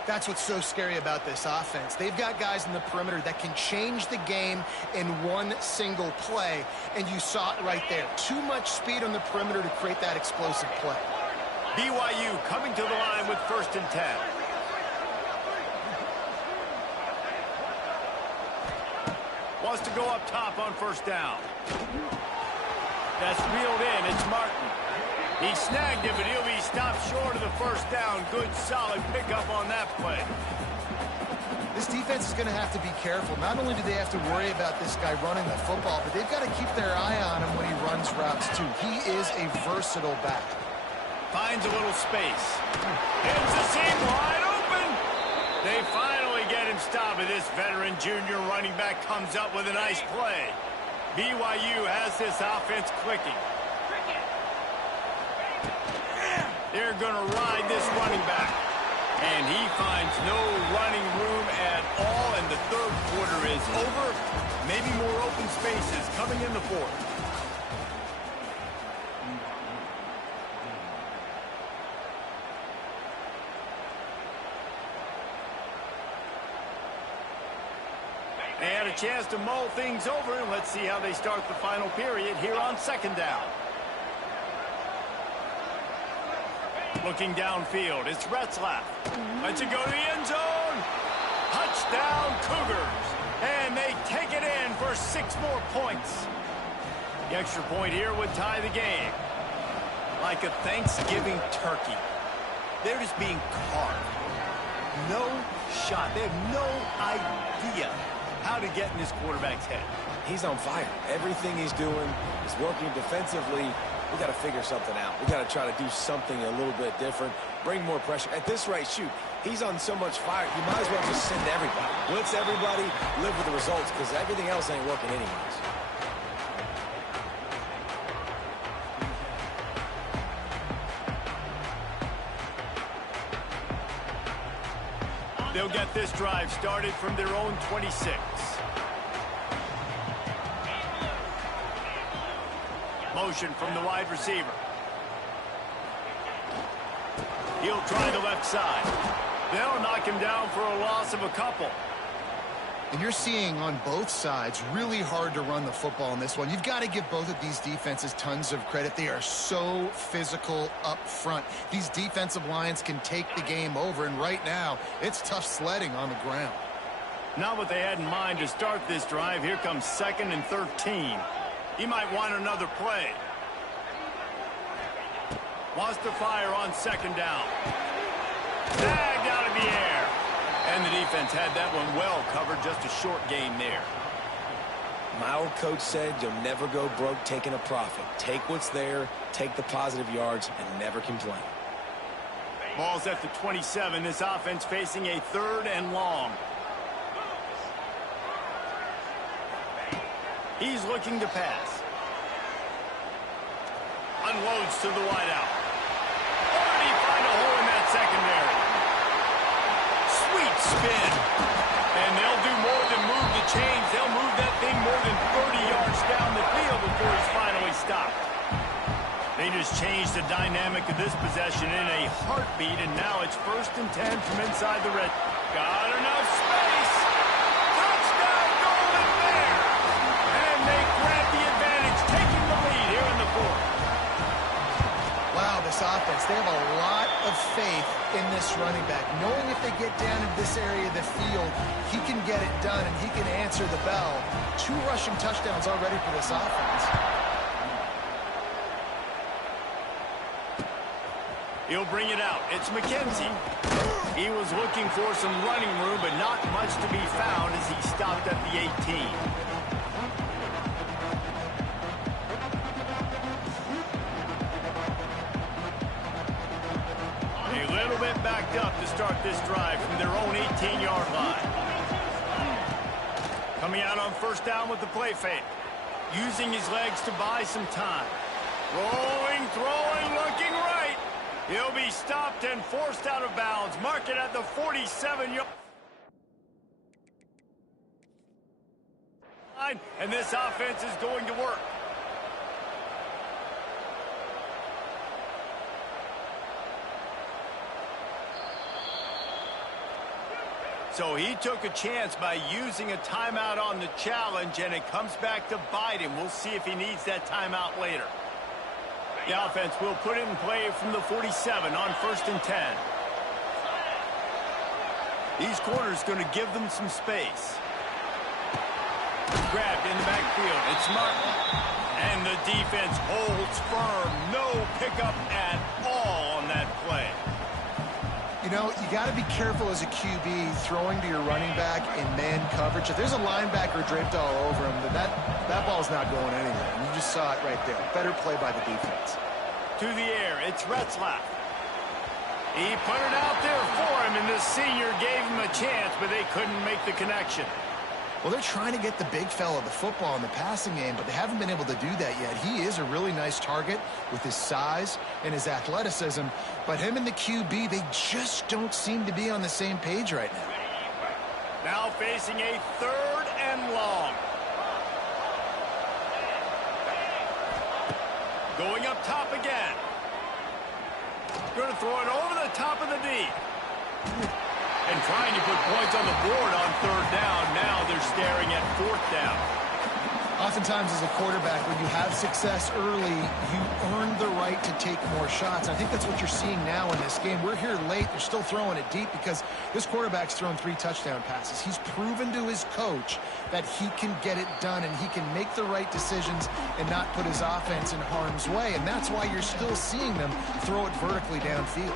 That's what's so scary about this offense. They've got guys in the perimeter that can change the game in one single play, and you saw it right there. Too much speed on the perimeter to create that explosive play. BYU coming to the line with 1st and 10. Wants to go up top on 1st down. That's reeled in. It's Martin. He snagged it, but he'll be stopped short of the 1st down. Good, solid pickup on that play. This defense is going to have to be careful. Not only do they have to worry about this guy running the football, but they've got to keep their eye on him when he runs routes, too. He is a versatile back. Finds a little space. Hits the seam wide open. They finally get him stopped, and this veteran junior running back comes up with a nice play. BYU has this offense clicking. They're going to ride this running back. And he finds no running room at all, and the third quarter is over. Maybe more open spaces coming in the fourth. They had a chance to mull things over, and let's see how they start the final period here on second down. Looking downfield, it's Retzlaff. Lets it go to the end zone. Touchdown, Cougars. And they take it in for 6 more points. The extra point here would tie the game. Like a Thanksgiving turkey. They're just being carved. No shot. They have no idea how to get in this quarterback's head. He's on fire. Everything he's doing is working defensively. We got to figure something out. We got to try to do something a little bit different. Bring more pressure. At this rate, shoot, he's on so much fire. You might as well just send everybody. Blitz everybody, live with the results, because everything else ain't working anyways. They'll get this drive started from their own 26. Motion from the wide receiver. He'll try the left side. They'll knock him down for a loss of a couple. And you're seeing on both sides really hard to run the football in this one. You've got to give both of these defenses tons of credit. They are so physical up front. These defensive lines can take the game over, and right now it's tough sledding on the ground. Not what they had in mind to start this drive. Here comes 2nd and 13. He might want another play. Wants to fire on 2nd down. Tagged out of the air. And the defense had that one well covered. Just a short game there. My old coach said you'll never go broke taking a profit. Take what's there, take the positive yards, and never complain. Ball's at the 27. This offense facing a 3rd and long. He's looking to pass. Unloads to the wideout. Already find a hole in that secondary. Sweet spin. And they'll do more than move the chains. They'll move that thing more than 30 yards down the field before he's finally stopped. They just changed the dynamic of this possession in a heartbeat, and now it's 1st and 10 from inside the red. Got enough space. Touchdown, Golden Bears. And they grab the advantage, taking the lead here in the 4th. Wow, this offense, they have a lot of faith in this running back, knowing if they get down in this area of the field, he can get it done and he can answer the bell. 2 rushing touchdowns already for this offense. He'll bring it out. It's McKenzie. He was looking for some running room, but not much to be found as he stopped at the 18. A little bit backed up to start this drive from their own 18-yard line. Coming out on 1st down with the play fake. Using his legs to buy some time. Rolling, throwing, looking right. He'll be stopped and forced out of bounds. Mark it at the 47-yard line. And this offense is going to work. So he took a chance by using a timeout on the challenge, and it comes back to bite him. We'll see if he needs that timeout later. The offense will put it in play from the 47 on 1st and 10. These corners going to give them some space. Grabbed in the backfield. It's Martin. And the defense holds firm. No pickup at all on that play. You know, you got to be careful as a QB throwing to your running back in man coverage. If there's a linebacker draped all over him, that ball's not going anywhere. And you just saw it right there. Better play by the defense. To the air, it's Retzlaff. He put it out there for him, and the senior gave him a chance, but they couldn't make the connection. Well, they're trying to get the big fella the football in the passing game, but they haven't been able to do that yet. He is a really nice target with his size and his athleticism, but him and the QB, they just don't seem to be on the same page right now. Now facing a 3rd and long. Going up top again. Going to throw it over the top of the D. And trying to put points on the board on 3rd down. Now they're staring at 4th down. Oftentimes as a quarterback, when you have success early, you earn the right to take more shots. I think that's what you're seeing now in this game. We're here late. They're still throwing it deep because this quarterback's thrown 3 touchdown passes. He's proven to his coach that he can get it done and he can make the right decisions and not put his offense in harm's way. And that's why you're still seeing them throw it vertically downfield.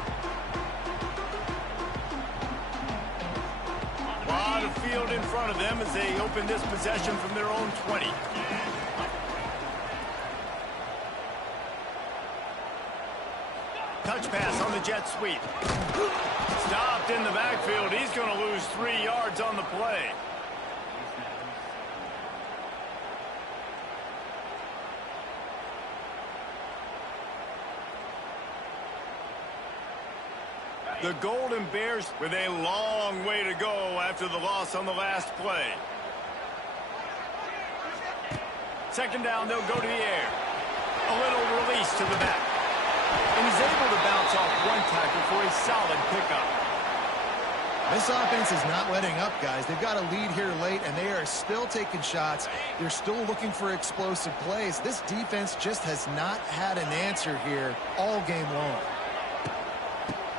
Lot of field in front of them as they open this possession from their own 20. Touch pass on the jet sweep. Stopped in the backfield. He's going to lose 3 yards on the play. The Golden Bears with a long way to go after the loss on the last play. 2nd down, they'll go to the air. A little release to the back. And he's able to bounce off 1 tackle for a solid pickup. This offense is not letting up, guys. They've got a lead here late, and they are still taking shots. They're still looking for explosive plays. This defense just has not had an answer here all game long.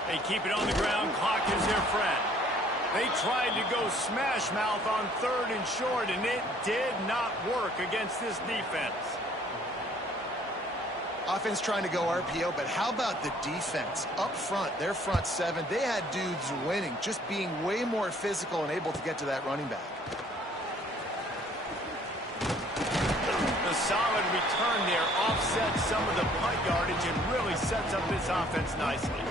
They keep it on the ground. Clock is their friend. They tried to go smash mouth on 3rd and short, and it did not work against this defense. Offense trying to go RPO, but how about the defense? Up front, their front 7, they had dudes winning, just being way more physical and able to get to that running back. The solid return there offsets some of the punt yardage and really sets up this offense nicely.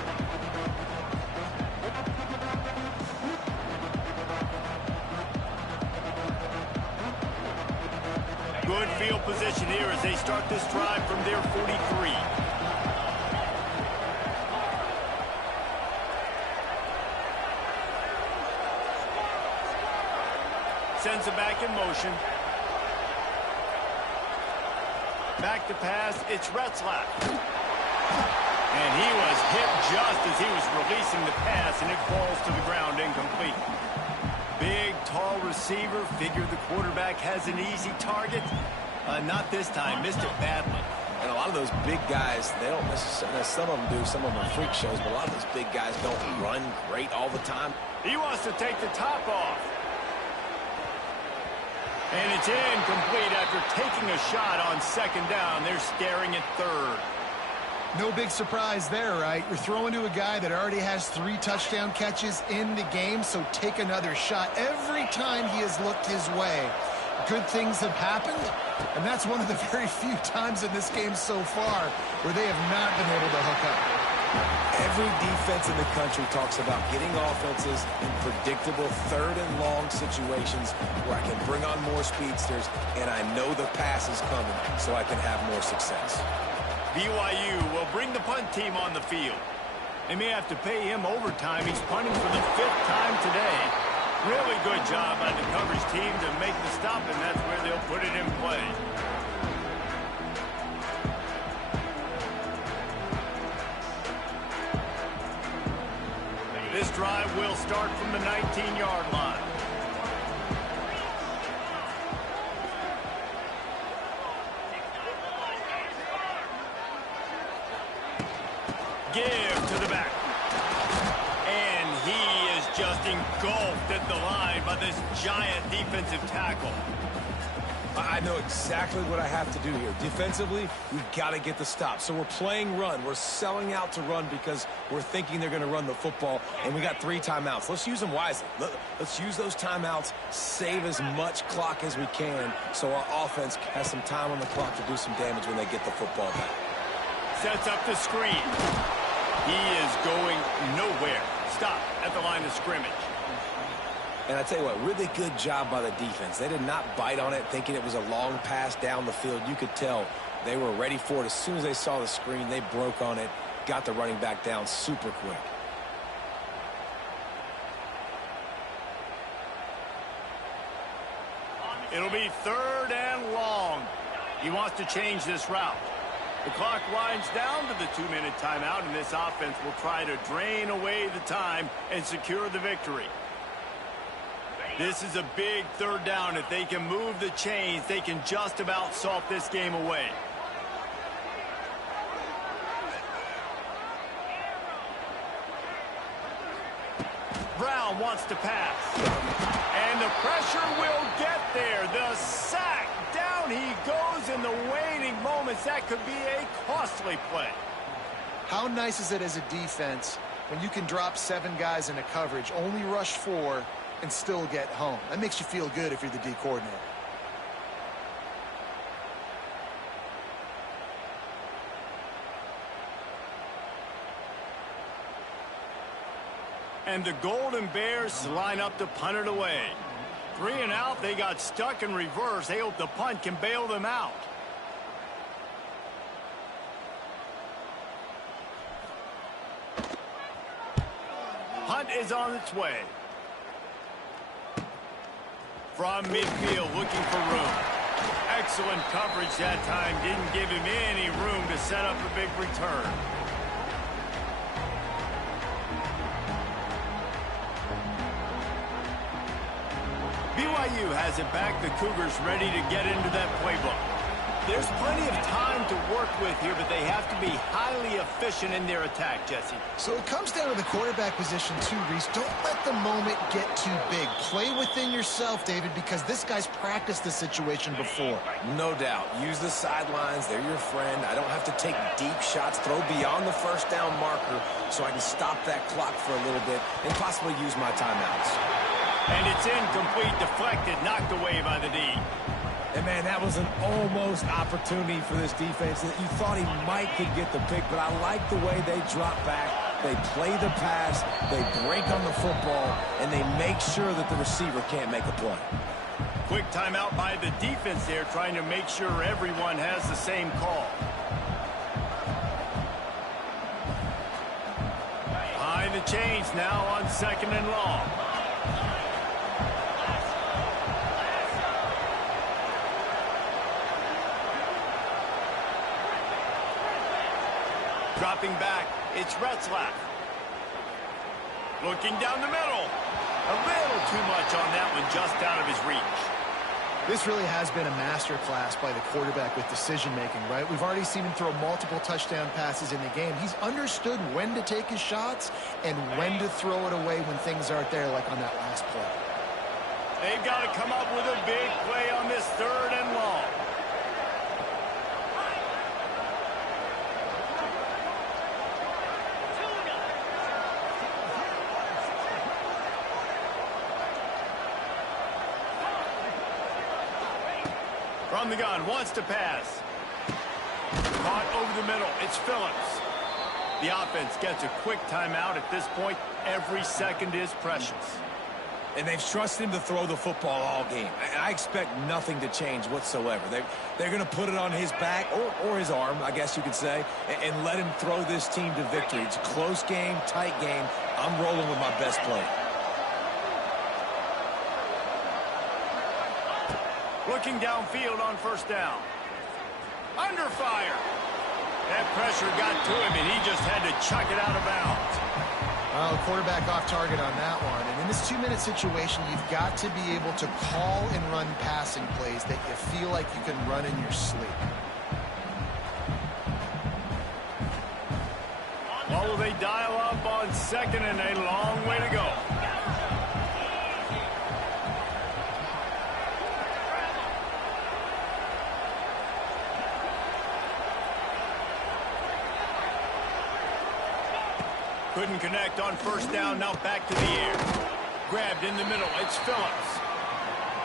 Good field position here as they start this drive from their 43. Sends it back in motion. Back to pass, it's Retzlaff. And he was hit just as he was releasing the pass, and it falls to the ground incomplete. Big, tall receiver. Figured the quarterback has an easy target. Not this time. Missed it badly. And a lot of those big guys, they don't necessarily, some of them do, some of them are freak shows, but a lot of those big guys don't run great all the time. He wants to take the top off. And it's incomplete after taking a shot on 2nd down. They're staring at 3rd. No big surprise there, right? You're throwing to a guy that already has 3 touchdown catches in the game, so take another shot. Every time he has looked his way, good things have happened, and that's one of the very few times in this game so far where they have not been able to hook up. Every defense in the country talks about getting offenses in predictable 3rd and long situations where I can bring on more speedsters, and I know the pass is coming, so I can have more success. BYU will bring the punt team on the field. They may have to pay him overtime. He's punting for the 5th time today. Really good job by the coverage team to make the stop, and that's where they'll put it in play. This drive will start from the 19-yard line. Give to the back. And he is just engulfed at the line by this giant defensive tackle. I know exactly what I have to do here. Defensively, we've got to get the stop. So we're playing run. We're selling out to run because we're thinking they're going to run the football, and we got 3 timeouts. Let's use them wisely. Let's use those timeouts, save as much clock as we can so our offense has some time on the clock to do some damage when they get the football back. Sets up the screen. He is going nowhere. Stop at the line of scrimmage. And I tell you what, really good job by the defense. They did not bite on it thinking it was a long pass down the field. You could tell they were ready for it. As soon as they saw the screen, they broke on it, got the running back down super quick. It'll be 3rd and long. He wants to change this route. The clock winds down to the 2-minute timeout, and this offense will try to drain away the time and secure the victory. This is a big 3rd down. If they can move the chains, they can just about salt this game away. Brown wants to pass. And the pressure will get there. The sack. Down he goes in the waiting moments. That could be a costly play. How nice is it as a defense when you can drop 7 guys into coverage, only rush 4, and still get home? That makes you feel good if you're the D coordinator. And the Golden Bears line up to punt it away. 3 and out, they got stuck in reverse. They hope the punt can bail them out. Punt is on its way. From midfield, looking for room. Excellent coverage that time. Didn't give him any room to set up a big return. BYU has it back. The Cougars ready to get into that playbook. There's plenty of time to work with here, but they have to be highly efficient in their attack, Jesse. So it comes down to the quarterback position too, Reese. Don't let the moment get too big. Play within yourself, David, because this guy's practiced this situation before. No doubt. Use the sidelines. They're your friend. I don't have to take deep shots, throw beyond the 1st down marker so I can stop that clock for a little bit and possibly use my timeouts. And it's incomplete, deflected, knocked away by the D. And, man, that was an almost opportunity for this defense that you thought he might could get the pick, but I like the way they drop back. They play the pass, they break on the football, and they make sure that the receiver can't make a play. Quick timeout by the defense there, trying to make sure everyone has the same call. Behind the chains now on 2nd and long. Dropping back, it's Retzlaff. Looking down the middle. A little too much on that one, just out of his reach. This really has been a master class by the quarterback with decision-making, right? We've already seen him throw multiple touchdown passes in the game. He's understood when to take his shots and when to throw it away when things aren't there, like on that last play. They've got to come up with a big play on this 3rd and long. From the gun, wants to pass. Caught over the middle. It's Phillips. The offense gets a quick timeout at this point. Every second is precious. And they've trusted him to throw the football all game. I expect nothing to change whatsoever. They're going to put it on his back, or his arm, I guess you could say, and let him throw this team to victory. It's a close game, tight game. I'm rolling with my best player. Looking downfield on 1st down. Under fire. That pressure got to him, and he just had to chuck it out of bounds. Well, quarterback off target on that one. And in this 2-minute situation, you've got to be able to call and run passing plays that you feel like you can run in your sleep. Well, they dial up on 2nd and a long way to go. Couldn't connect on 1st down, now back to the air. Grabbed in the middle, it's Phillips.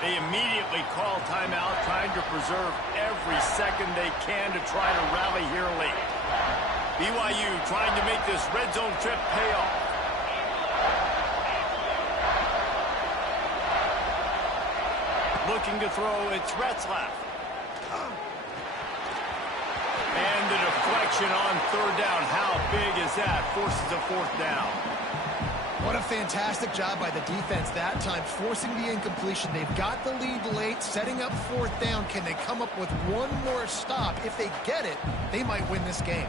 They immediately call timeout, trying to preserve every second they can to try to rally here late. BYU trying to make this red zone trip pay off. Looking to throw, it's Retzlaff. And the deflection on third down. How big is that? Forces a fourth down. What a fantastic job by the defense that time, forcing the incompletion. They've got the lead late, setting up fourth down. Can they come up with one more stop? If they get it, they might win this game.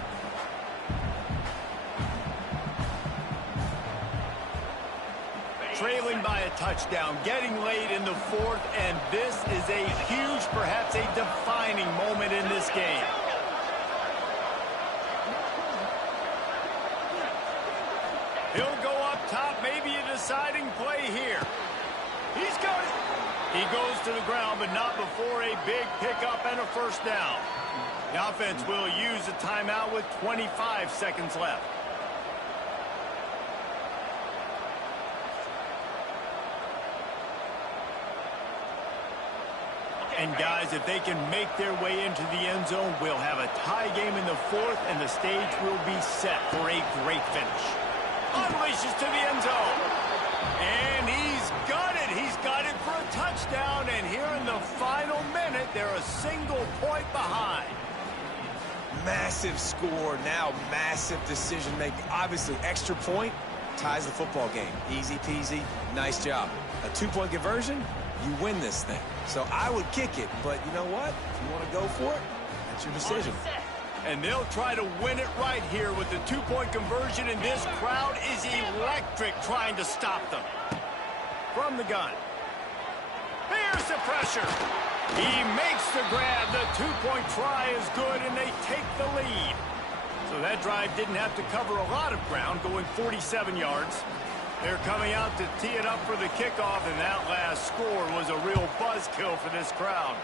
Trailing by a touchdown, getting late in the fourth, and this is a huge, perhaps a defining moment in this game. He'll go up top, maybe a deciding play here. He's got it. He goes to the ground, but not before a big pickup and a first down. The offense will use a timeout with 25 seconds left. And guys, if they can make their way into the end zone, we'll have a tie game in the fourth, and the stage will be set for a great finish. Unleashes to the end zone. And he's got it. He's got it for a touchdown. And here in the final minute, they're a single point behind. Massive score, now massive decision-making. Obviously, extra point ties the football game. Easy peasy, nice job. A two-point conversion, you win this thing. So I would kick it, but you know what? If you want to go for it, that's your decision. And they'll try to win it right here with the two-point conversion, and this crowd is electric trying to stop them. From the gun. Here's the pressure. He makes the grab. The two-point try is good, and they take the lead. So that drive didn't have to cover a lot of ground, going 47 yards. They're coming out to tee it up for the kickoff, and that last score was a real buzzkill for this crowd.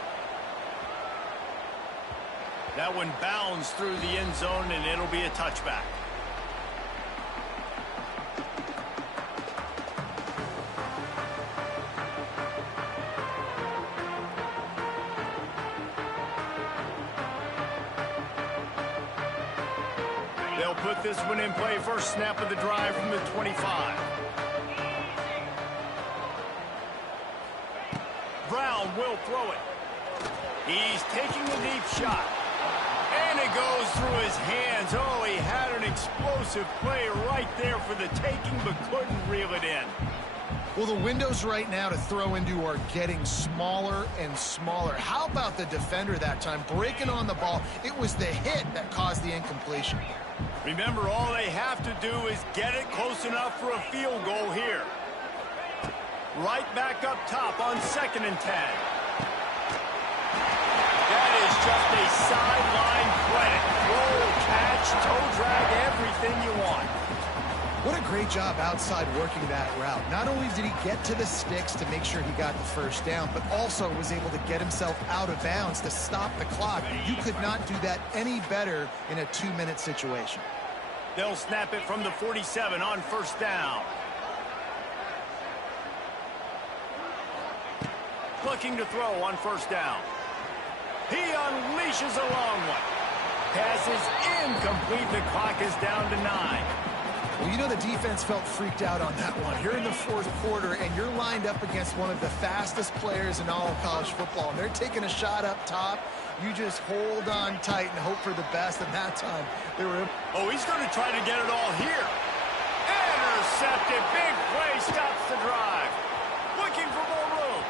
That one bounds through the end zone, and it'll be a touchback. They'll put this one in play. First snap of the drive from the 25. Brown will throw it. He's taking a deep shot. And it goes through his hands. Oh, he had an explosive play right there for the taking, but couldn't reel it in. Well, the windows right now to throw into are getting smaller and smaller. How about the defender that time breaking on the ball? It was the hit that caused the incompletion. Remember, all they have to do is get it close enough for a field goal here. Right back up top on 2nd and 10. That is just a sideline credit. Roll, catch, toe drag, everything you want. What a great job outside working that route. Not only did he get to the sticks to make sure he got the first down, but also was able to get himself out of bounds to stop the clock. You could not do that any better in a 2-minute situation. They'll snap it from the 47 on first down. Looking to throw on first down. He unleashes a long one. Pass is incomplete. The clock is down to 9. Well, you know the defense felt freaked out on that one. You're in the fourth quarter, and you're lined up against one of the fastest players in all of college football, and they're taking a shot up top. You just hold on tight and hope for the best, and that time they were... Oh, he's going to try to get it all here. Intercepted. Big play stops the drive. Looking for more room.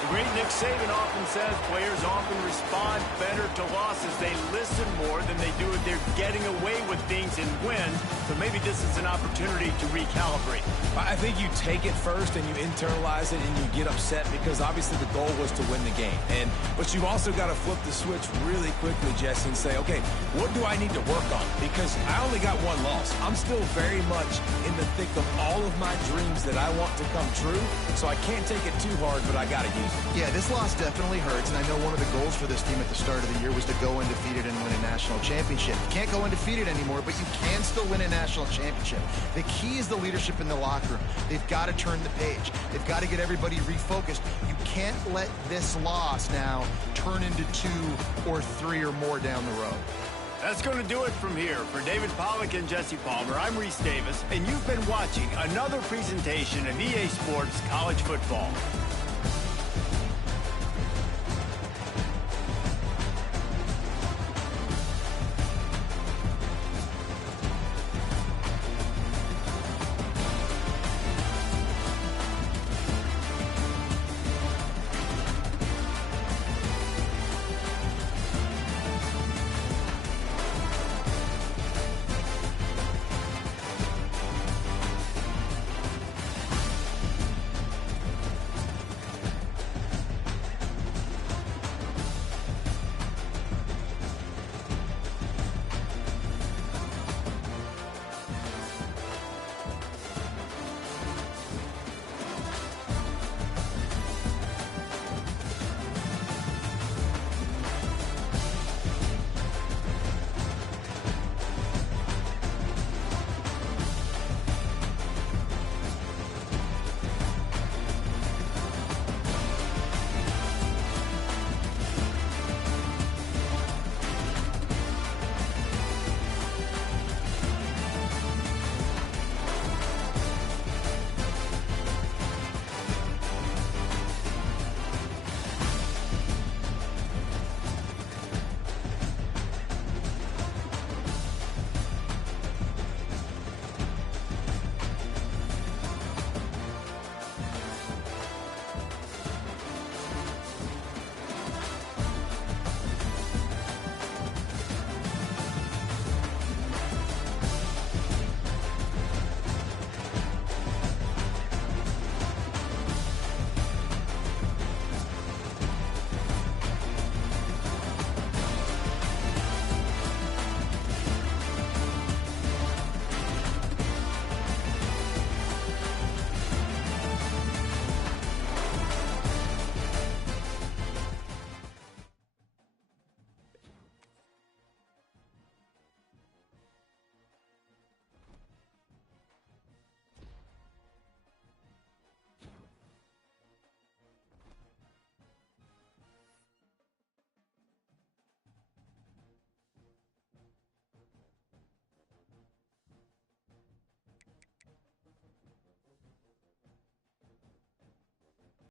The great Nick Saban often says players often respond better to losses. They listen more than they do if they're getting away with things and win. So maybe this is an opportunity to recalibrate. I think you take it first and you internalize it and you get upset because obviously the goal was to win the game. But you've also got to flip the switch really quickly, Jesse, and say, okay, what do I need to work on? Because I only got one loss. I'm still very much in the thick of all of my dreams that I want to come true. So I can't take it too hard, but I got to use it. Yeah, this loss definitely hurts, and I know one of the goals for this team at the start of the year was to go undefeated and win a national championship. You can't go undefeated anymore, but you can still win a national championship. The key is the leadership in the locker room. They've got to turn the page. They've got to get everybody refocused. You can't let this loss now turn into 2 or 3 or more down the road. That's going to do it from here. For David Pollack and Jesse Palmer, I'm Reese Davis, and you've been watching another presentation of EA Sports College Football.